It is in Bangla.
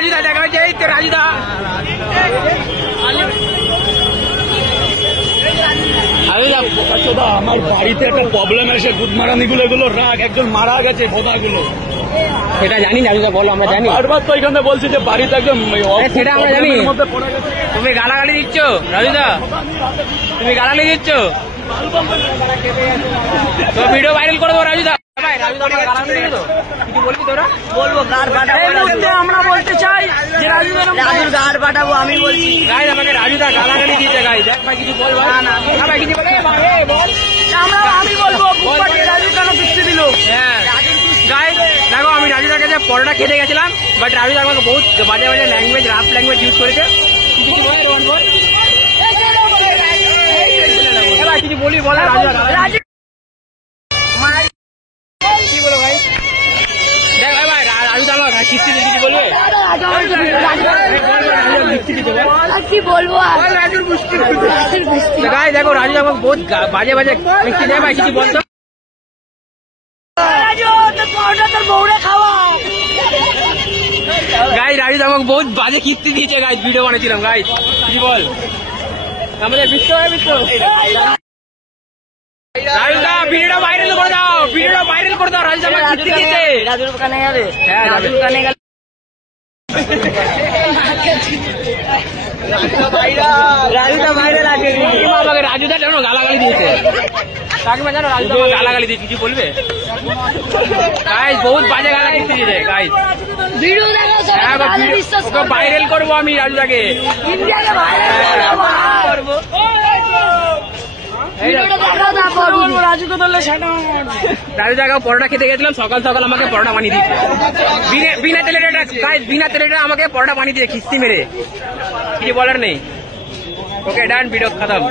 রাজুদা দেখা হচ্ছে, এই তো রাজুদা। আমার বাড়িতে একটা প্রবলেম এসে গুদমারানি গুলো এগুলো রাখ, একজন মারা গেছে ভোদাগুলো। সেটা জানি রাজুদা, বলো আমরা জানি। বারবার তো এখানে বলছি যে বাড়িতে একদম সেটা আমরা জানি। মধ্যে পড়ে গেছে। তুমি গালাগালি দিচ্ছ রাজুদা, তুমি গালাগালি দিচ্ছ তো ভিডিও ভাইরাল করে দেবো রাজুদা। আমরা বলতে চাই যে রাজুর গাড় পাঠাবো, আমি বলছি আমাকে রাজুদা গালাগালি দিয়েছে গাই। দেখ ভাই কিছু বল, কিছু বলে আমি বলবো রাজু কেন কিস্তি দিল। হ্যাঁ গাই দেখো, আমি রাজুদার কাছে পরোটা খেতে গেছিলাম, বাট রাজুদা আমাকে বহুত বাজে বাজে ল্যাঙ্গুয়েজ, রাফ ল্যাঙ্গুয়েজ ইউজ করেছে। কিছু বলে রোহন বল, কিছু বলি বলে রাজু কি বলো ভাই। দেখ ভাই ভাই রাজুদা আমার কিস্তি দিয়ে কিছু বলবে, কি বলবো। গাই দেখো রাজুদা আমাকে বহুত বাজে বাজে কিস্তি দেয় ভাই, কিছু বলতো। গাই রাজুদা আমাকে বহুত বাজে কিস্তি দিয়েছে গাই, ভিডিও বানিয়েছিলাম গাই, কি বল। আমাদের বিশ্ব রাজুদা ভিডিওটা ভাইরাল করে দাও, ভিডিওটা ভাইরাল করে দাও। রাজুদা আমাকে কিস্তি দিয়েছে। রাজুর দোকানে গেলে, হ্যাঁ রাজুর দোকানে গেলে রাজুদা ভাইরাল আছে। আমাকে রাজুদা জানো গালাগালি দিয়েছে, কাকিমা জানো রাজুদা আমাকে গালাগালি দিয়েছে, কিছু বলবে গাইস। বহুত বাজে গালা কিস্তি দিয়েছে গাইস। ভিডিও দেখো, বিশ্বাস ওকে ভাইরাল করবো আমি রাজুদাকে, ইন্ডিয়াকে ভাইরাল করবো। রাজুকে ধরলে সেটা রাজুদাকে পরোটা খেতে গেছিলাম, সকাল সকাল আমাকে পরোটা বানিয়ে দিয়েছে বিনা তেলের। বিনা তেলের আমাকে পরোটা বানিয়ে দিয়েছে খিস্তি মেরে, কিছু বলার নেই। ওকে ডান, ভিডিও খতম।